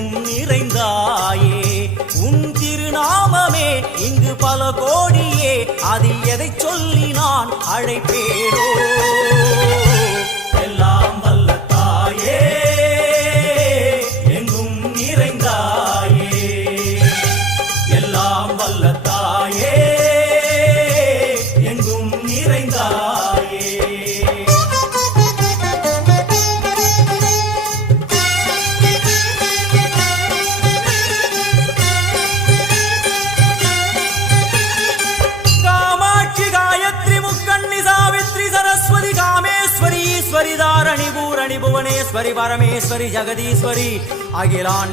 எங்கும் நிறைந்தாயே உன் திருநாமமே இங்கு பல கோடியே அதில் எதை சொல்லி நான் அழைப்பேனோ எல்லாம் வல்ல தாயே எங்கும் நிறைந்தாயே எல்லாம் வல்ல தாயே எங்கும் நிறைந்தாயே ईश्वरी दारणी भूरणी भुवनेश्वरी परमेश्वरी जगदीश्वरी अखिलांड